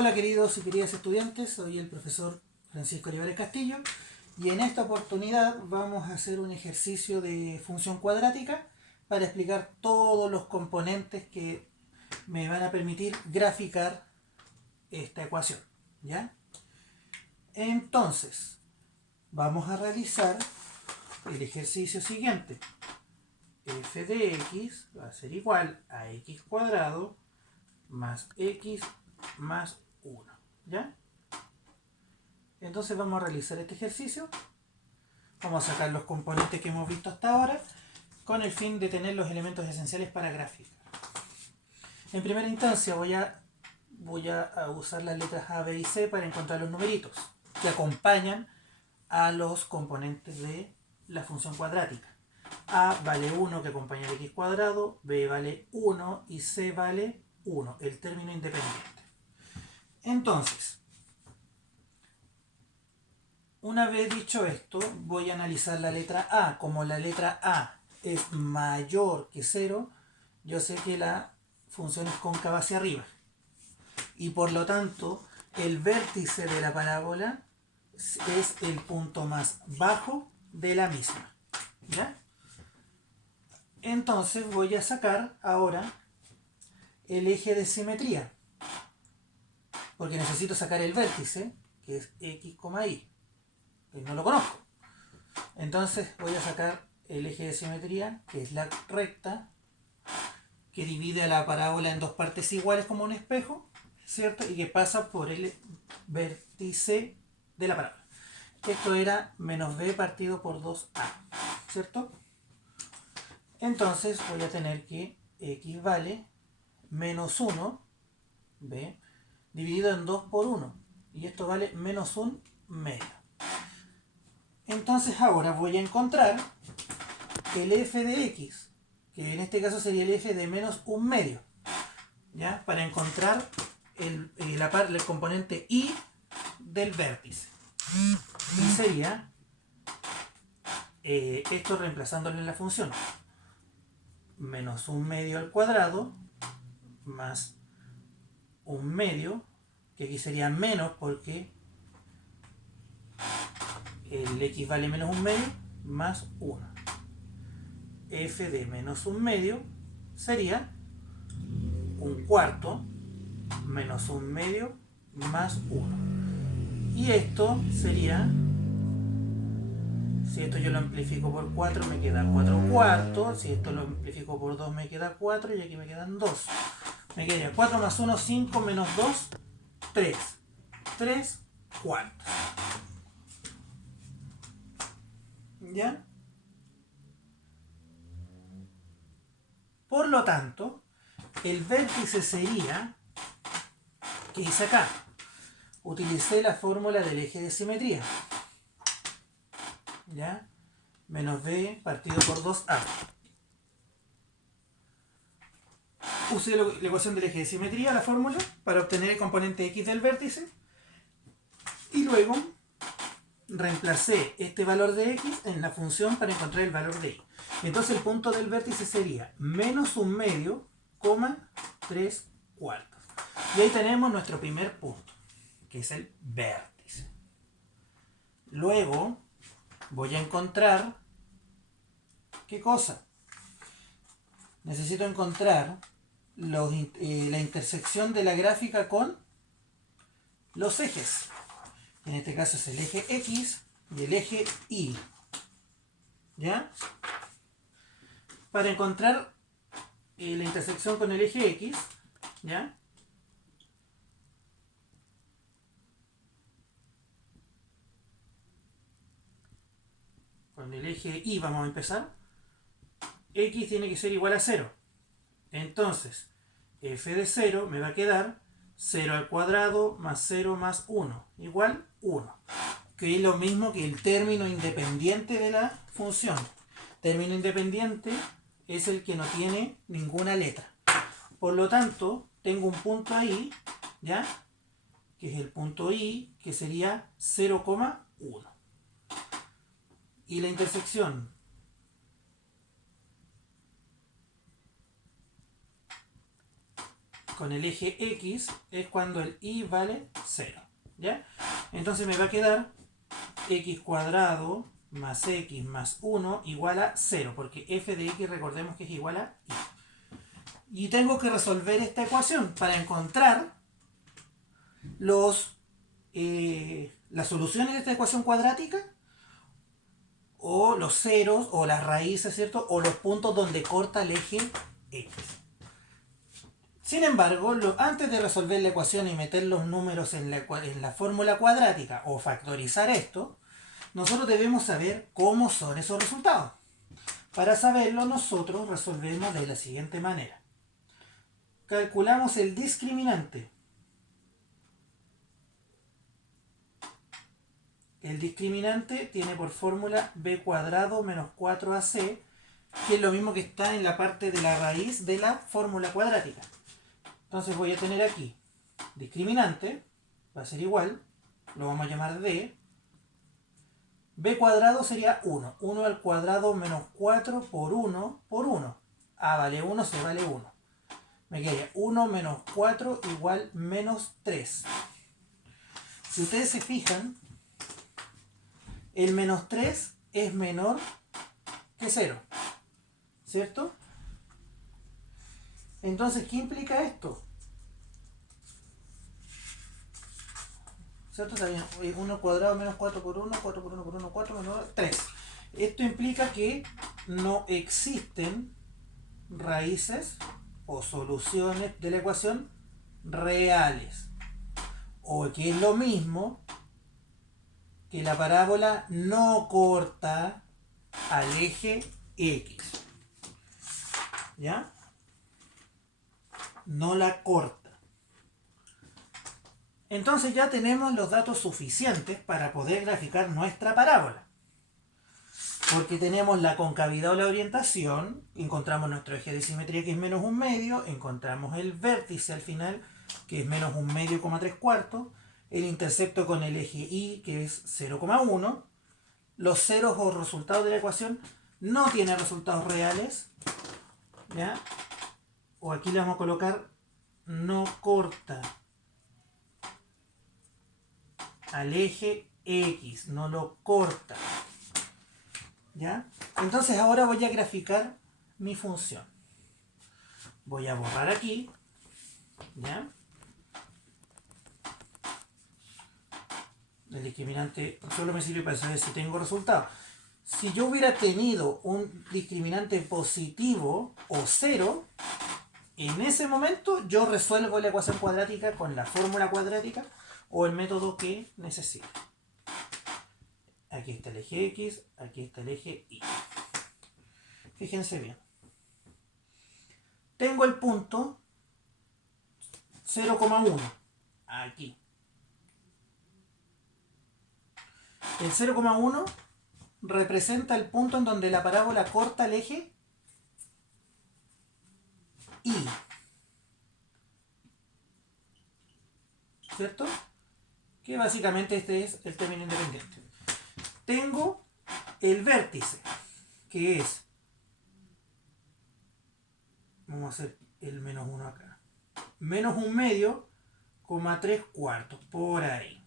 Hola queridos y queridas estudiantes, soy el profesor Francisco Olivares Castillo y en esta oportunidad vamos a hacer un ejercicio de función cuadrática para explicar todos los componentes que me van a permitir graficar esta ecuación, ¿ya? Entonces, vamos a realizar el ejercicio siguiente. F de x va a ser igual a x cuadrado más x más 1, ¿ya? Entonces vamos a realizar este ejercicio. Vamos a sacar los componentes que hemos visto hasta ahora con el fin de tener los elementos esenciales para graficar. En primera instancia voy a usar las letras A, B y C para encontrar los numeritos que acompañan a los componentes de la función cuadrática. A vale 1 que acompaña al x cuadrado, B vale 1 y C vale 1, el término independiente. Entonces, una vez dicho esto, voy a analizar la letra A. Como la letra A es mayor que 0, yo sé que la función es cóncava hacia arriba. Y por lo tanto, el vértice de la parábola es el punto más bajo de la misma, ¿ya? Entonces voy a sacar ahora el eje de simetría, porque necesito sacar el vértice, que es x, y. No lo conozco. Entonces voy a sacar el eje de simetría, que es la recta que divide a la parábola en dos partes iguales como un espejo, ¿cierto? Y que pasa por el vértice de la parábola. Esto era menos b partido por 2a, ¿cierto? Entonces voy a tener que x vale menos 1, b, dividido en 2 por 1. Y esto vale menos 1 medio. Entonces ahora voy a encontrar el f de x, que en este caso sería el f de menos 1 medio, ¿ya? Para encontrar el componente y del vértice. Y sería esto reemplazándolo en la función. Menos 1 medio al cuadrado más 1 medio, que aquí sería menos porque el x vale menos 1 medio, más 1. F de menos 1 medio sería 1 cuarto menos 1 medio más 1. Y esto sería, si esto yo lo amplifico por 4 me queda 4 cuartos, si esto lo amplifico por 2 me queda 4 y aquí me quedan 2. Me queda 4 más 1, 5 menos 2, 3. 3 cuartos. ¿Ya? Por lo tanto, el vértice sería, ¿qué hice acá? Utilicé la fórmula del eje de simetría, ¿ya? Menos b partido por 2a. Usé la ecuación del eje de simetría, la fórmula, para obtener el componente x del vértice. Y luego reemplacé este valor de x en la función para encontrar el valor de y. Entonces el punto del vértice sería menos 1 medio, 3 cuartos. Y ahí tenemos nuestro primer punto, que es el vértice. Luego voy a encontrar, ¿qué cosa? Necesito encontrar la intersección de la gráfica con los ejes. En este caso es el eje X y el eje Y, ¿ya? Para encontrar la intersección con el eje X, ¿ya? Con el eje Y vamos a empezar. X tiene que ser igual a 0. Entonces, f de 0 me va a quedar 0 al cuadrado más 0 más 1, igual 1. Que es lo mismo que el término independiente de la función. Término independiente es el que no tiene ninguna letra. Por lo tanto, tengo un punto ahí, ¿ya? Que es el punto I, que sería 0,1. Y la intersección con el eje X es cuando el Y vale 0. ¿Ya? Entonces me va a quedar X cuadrado más X más 1 igual a 0, porque f de X recordemos que es igual a Y. Y tengo que resolver esta ecuación para encontrar las soluciones de esta ecuación cuadrática, o los ceros, o las raíces, ¿cierto? O los puntos donde corta el eje X. Sin embargo, antes de resolver la ecuación y meter los números en la fórmula cuadrática o factorizar esto, nosotros debemos saber cómo son esos resultados. Para saberlo, nosotros resolvemos de la siguiente manera. Calculamos el discriminante. El discriminante tiene por fórmula b cuadrado menos 4ac, que es lo mismo que está en la parte de la raíz de la fórmula cuadrática. Entonces voy a tener aquí discriminante, va a ser igual, lo vamos a llamar d. B cuadrado sería 1. 1 al cuadrado menos 4 por 1 por 1. A vale 1, C vale 1. Me quedaría 1 menos 4 igual menos 3. Si ustedes se fijan, el menos 3 es menor que 0. ¿Cierto? Entonces, ¿qué implica esto? ¿Cierto? Está bien. 1 al cuadrado menos 4 por 1, 4 por 1 por 1, 4 menos 3. Esto implica que no existen raíces o soluciones de la ecuación reales. O que es lo mismo que la parábola no corta al eje X. ¿Ya? No la corta. Entonces ya tenemos los datos suficientes para poder graficar nuestra parábola. Porque tenemos la concavidad o la orientación, encontramos nuestro eje de simetría que es menos 1/2, encontramos el vértice al final que es menos 1/2, 3 cuartos, el intercepto con el eje Y que es 0,1, los ceros o resultados de la ecuación no tienen resultados reales, ¿ya? O aquí le vamos a colocar no corta al eje X, no lo corta. ¿Ya? Entonces ahora voy a graficar mi función. Voy a borrar aquí. ¿Ya? El discriminante solo me sirve para saber si tengo resultado. Si yo hubiera tenido un discriminante positivo o 0, en ese momento yo resuelvo la ecuación cuadrática con la fórmula cuadrática o el método que necesite. Aquí está el eje X, aquí está el eje Y. Fíjense bien. Tengo el punto 0,1 aquí. El 0,1 representa el punto en donde la parábola corta el eje Y. ¿Cierto? Que básicamente este es el término independiente. Tengo el vértice, que es, vamos a hacer el menos 1 acá, menos 1/2, 3 cuartos, por ahí.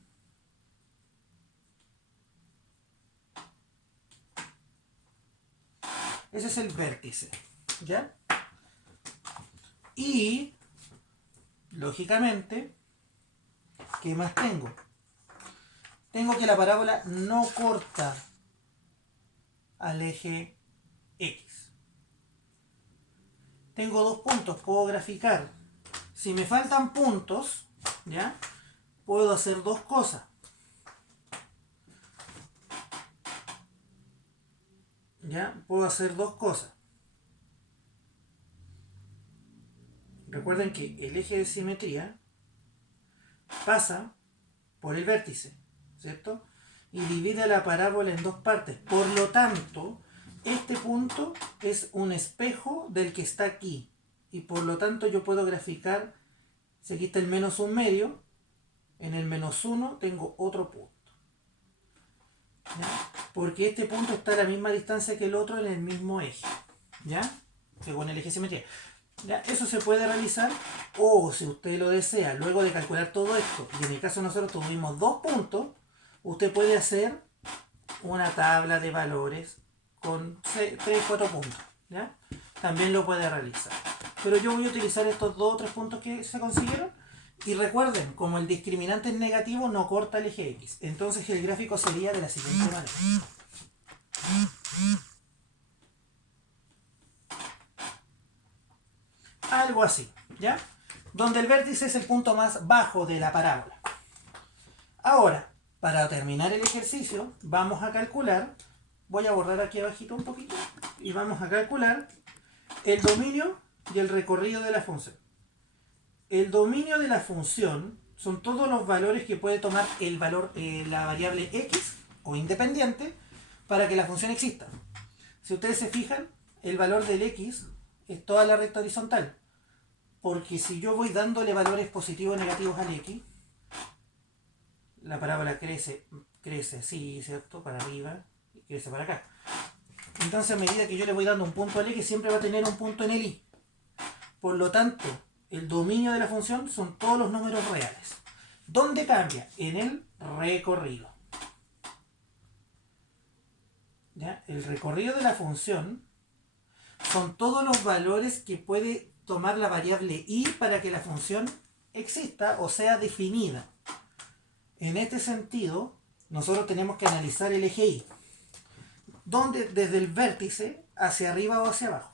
Ese es el vértice, ¿ya? Y, lógicamente, ¿qué más tengo? Tengo que la parábola no corta al eje X. Tengo dos puntos, puedo graficar. Si me faltan puntos, ¿ya? Puedo hacer dos cosas. ¿Ya? Puedo hacer dos cosas. Recuerden que el eje de simetría pasa por el vértice, ¿cierto? Y divide la parábola en dos partes. Por lo tanto, este punto es un espejo del que está aquí. Y por lo tanto yo puedo graficar, si aquí está el menos 1/2, en el menos 1 tengo otro punto. ¿Ya? Porque este punto está a la misma distancia que el otro en el mismo eje. ¿Ya? Según el eje de simetría. ¿Ya? Eso se puede realizar, o si usted lo desea, luego de calcular todo esto, y en el caso de nosotros tuvimos 2 puntos, usted puede hacer una tabla de valores con 3, 4 puntos. ¿Ya? También lo puede realizar. Pero yo voy a utilizar estos 2 o 3 puntos que se consiguieron. Y recuerden, como el discriminante es negativo, no corta el eje X. Entonces el gráfico sería de la siguiente manera. Algo así, ¿ya? Donde el vértice es el punto más bajo de la parábola. Ahora, para terminar el ejercicio, vamos a calcular, voy a borrar aquí abajito un poquito, y vamos a calcular el dominio y el recorrido de la función. El dominio de la función son todos los valores que puede tomar el valor, la variable x o independiente para que la función exista. Si ustedes se fijan, el valor del x es toda la recta horizontal. Porque si yo voy dándole valores positivos o negativos al x, la parábola crece así, ¿cierto? Para arriba y crece para acá. Entonces a medida que yo le voy dando un punto al x, siempre va a tener un punto en el y. Por lo tanto, el dominio de la función son todos los números reales. ¿Dónde cambia? En el recorrido. ¿Ya? El recorrido de la función son todos los valores que puede tomar la variable y para que la función exista o sea definida. En este sentido, nosotros tenemos que analizar el eje y, donde desde el vértice hacia arriba o hacia abajo.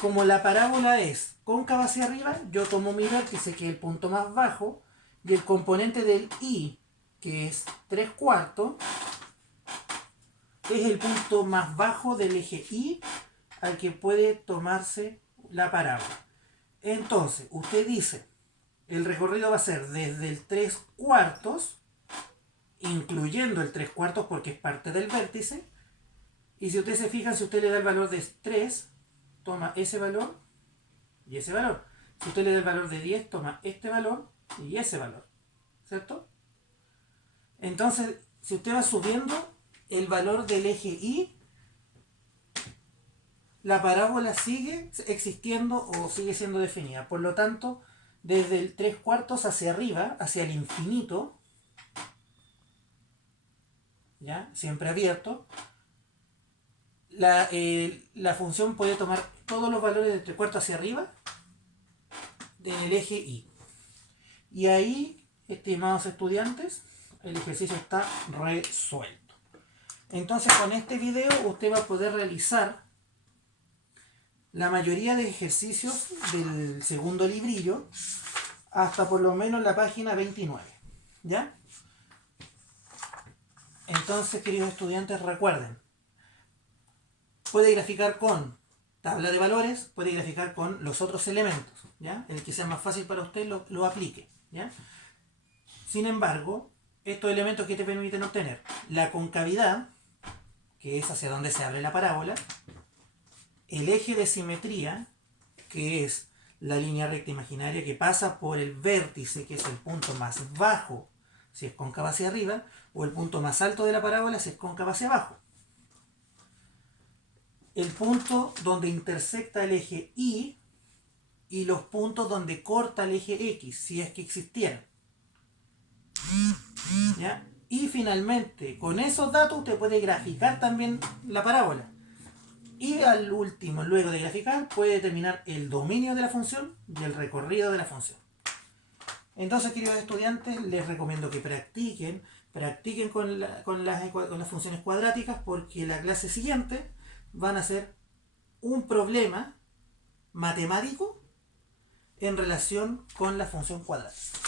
Como la parábola es cóncava hacia arriba, yo tomo mi vértice, que es el punto más bajo, y el componente del y, que es 3/4, es el punto más bajo del eje y al que puede tomarse la parábola. Entonces, usted dice, el recorrido va a ser desde el 3/4, incluyendo el 3/4 porque es parte del vértice, y si ustedes se fijan, si usted le da el valor de 3, toma ese valor y ese valor. Si usted le da el valor de 10, toma este valor y ese valor. ¿Cierto? Entonces, si usted va subiendo el valor del eje y, la parábola sigue existiendo o sigue siendo definida. Por lo tanto, desde el 3/4 hacia arriba, hacia el infinito, ¿ya? Siempre abierto, la función puede tomar todos los valores de 3/4 hacia arriba del eje y. Y ahí, estimados estudiantes, el ejercicio está resuelto. Entonces, con este video usted va a poder realizar la mayoría de ejercicios del segundo librillo hasta por lo menos la página 29. ¿Ya? Entonces, queridos estudiantes, recuerden, puede graficar con tabla de valores, puede graficar con los otros elementos, ¿ya? El que sea más fácil para usted lo aplique, ¿ya? Sin embargo, estos elementos que te permiten obtener la concavidad, que es hacia donde se abre la parábola, el eje de simetría, que es la línea recta imaginaria que pasa por el vértice, que es el punto más bajo si es cóncava hacia arriba, o el punto más alto de la parábola si es cóncava hacia abajo. El punto donde intersecta el eje y los puntos donde corta el eje X, si es que existieran. ¿Ya? Y finalmente, con esos datos usted puede graficar también la parábola. Y al último, luego de graficar, puede determinar el dominio de la función y el recorrido de la función. Entonces, queridos estudiantes, les recomiendo que practiquen con las funciones cuadráticas, porque la clase siguiente van a ser un problema matemático en relación con la función cuadrática.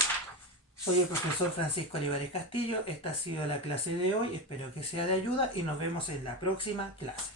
Soy el profesor Francisco Olivares Castillo, esta ha sido la clase de hoy, espero que sea de ayuda y nos vemos en la próxima clase.